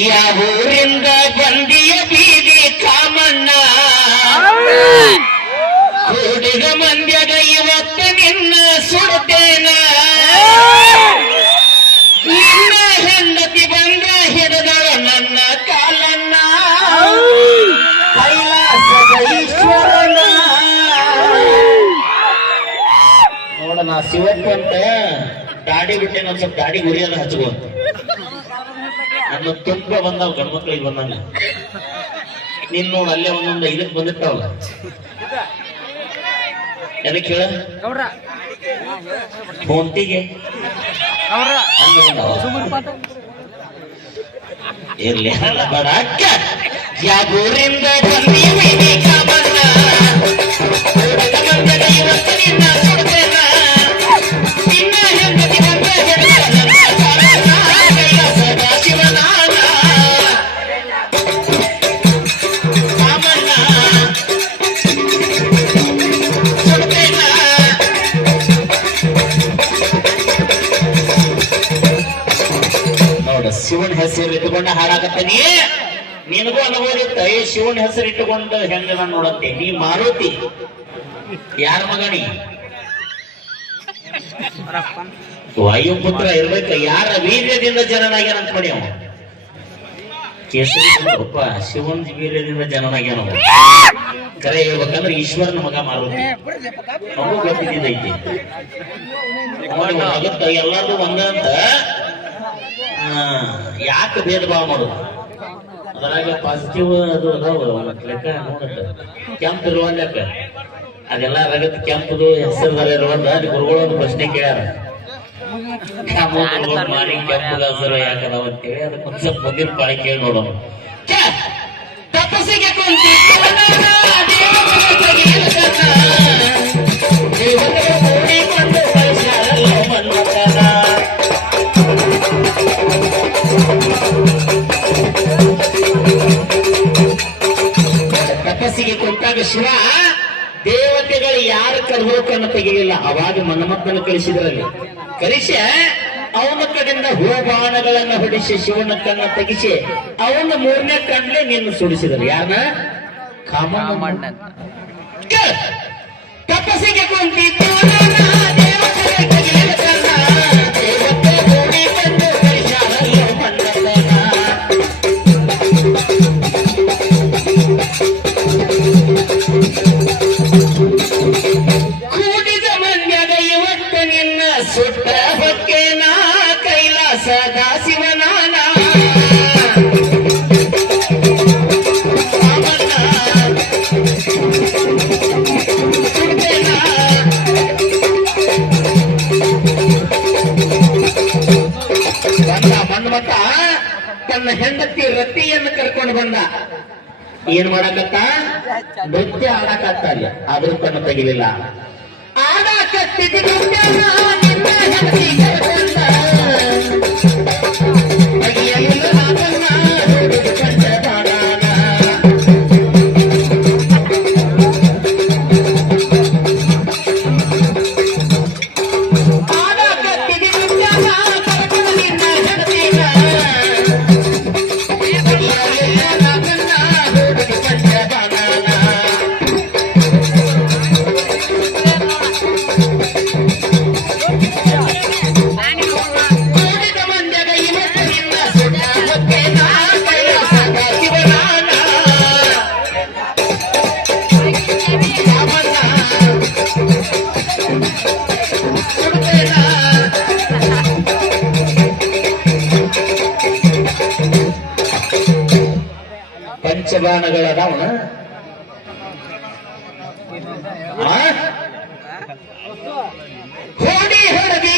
ಯಾವ ಊರಿಂದ ಬಂದಿಯ ಬೀದಿ ಕಾಮಣ್ಣ ಕೂಡಿದ ಮಂದ್ಯಗ ಇವತ್ತು ನಿನ್ನ ಸುಡ್ತೇನ ನಿನ್ನ ಹೆಂಡತಿ ಬಂದ ಹಿಡಿದಳ ನನ್ನ ಕಾಲನ್ನ ಕೈಲಾಸದ ಈಶ್ವರನ ನೋಡ ನಾ ಶಿವಪ್ಪ ಅಂತ ದಾಡಿ ಬಿಟ್ಟೆ ಒಂದ್ ಸ್ವಲ್ಪ ದಾಡಿ ಗುರಿಯಲ್ಲ ಹಚ್ಕೋ ನನ್ನ ತುಂಬ ಬಂದಾವ ಗಂಡ್ಮಕ್ಳಿಗೆ ಬಂದಂಗ ನೀನ್ ನೋಡ ಅಲ್ಲೇ ಒಂದೊಂದು ಇದಕ್ ಬಂದಿರ್ತಾವಲ್ಲ ಎದಕ್ ಹೇಳ ಫೋನ್ತಿಗೆ ಇರ್ಲಿ ಬೇಡ ಅಕ್ಕ ಯಾವೂರಿಂದ ಬಂದೀವಿ ಕಾಮಣ್ಣ ಇವತ್ತು ನಿನ್ನ ಸುಡ್ತೇನ ನಿನ್ನ ಹೆಂಡತಿ ಬಂದ ಶಿವನ್ ಹೆಸರು ಇಟ್ಟುಕೊಂಡ ಹಾಡಾಕತ್ತೀನಿ ನಿನಗೂ ಅನುಭವಿತ್ತ ಶಿವನ್ ಹೆಸರು ಇಟ್ಟುಕೊಂಡು ಹೆಂಗ ನೋಡತ್ತೆ ನೀ ಮಾರುತಿ ಯಾರ ಮಗನಿ ವಾಯುಪುತ್ರ ಇರ್ಬೇಕ ಯಾರ ವೀರ್ಯದಿಂದ ಜನನಾಗ್ಯಾನಂತ ಮಾಡಿ ಅವ ಕೇಸರಿ ಒಪ್ಪ ಶಿವನ್ ವೀರ್ಯದಿಂದ ಜನನಾಗ್ಯಾನ ಕರೆ ಹೇಳ್ಬೇಕಂದ್ರೆ ಈಶ್ವರನ ಮಗ ಮಾರುತಿ ಅವು ಗೊತ್ತಿದ್ದೈತಿ ಎಲ್ಲಾರ್ದು ಒಂದಂತ ಯಾಕೆ ಭೇದ ಭಾವ ಮಾಡೋದು ಅದ್ರಾಗ ಪಾಸಿಟಿವ್ ಅದು ಅದಾವ ಲೆಕ್ಕ ನೋಡತ್ತ ಕೆಂಪ್ ಇರುವಂತ ಲೆಕ್ಕ ಅದೆಲ್ಲ ರಗತ್ ಕೆಂಪದು ಹೆಸರು ಇರುವಂತ ಅಲ್ಲಿ ಗುರುಗಳು ಪ್ರಶ್ನೆ ಕೇಳ್ಯಾರ ಮಾಡಿ ಕೆಂಪದ ಹೆಸರು ಯಾಕದಾವ ಅಂತೇಳಿ ಅದಕ್ಕೊಂದ್ ಸ್ವಲ್ಪ ಮುಂದಿನ ಪಾಳಿ ಕೇಳಿ ನೋಡೋಣ ತಪಸ್ಸಿಗೆ ತಪಸ್ಸಿಗೆ ಕುಂತಾಗ ಶಿವ ದೇವತೆಗಳು ಯಾರ ಕರ್ಗೋಕನ್ನು ತೆಗೆಯಲಿಲ್ಲ ಅವಾಗ ಮನ್ಮಥನ ಕಳಿಸಿದ್ರಲ್ಲಿ ಕಳಿಸಿ ಅವನ ಕಡೆಯಿಂದ ಹೂಬಾಣಗಳನ್ನ ಹೊಡಿಸಿ ಶಿವನ ಕಣ್ಣ ತೆಗಿಸಿ ಅವನ ಮೂರನೇ ಕಣ್ಲೆ ನಿನ್ನ ಸುಡಿಸಿದ್ರು ಯಾರನ್ನ ಕಾಮಣ್ಣ ತಪಸ್ಸಿಗೆ ಕುಂತಿದ್ದು ಸುಟ್ಟ ಹೊಕ್ಕೇನ ಕೈಲಾಸದ ಶಿವನಾನ ಬಂದ ಮನ್ಮಥ ತನ್ನ ಹೆಂಡತಿ ರತಿಯನ್ನು ಕರ್ಕೊಂಡು ಬಂದ ಏನ್ ಮಾಡಕತ್ತ ನೃತ್ಯ ಆಡಕತ್ತ ಅಲ್ಲ ಆದ್ರೂ ತನ್ನ ತೆಗಿಲಿಲ್ಲ ಆಡಕತ್ತಿದ್ದು ಪಂಚಬಾಣಗಳದಾವ ಹೋಡಿ ಹೊರದಿ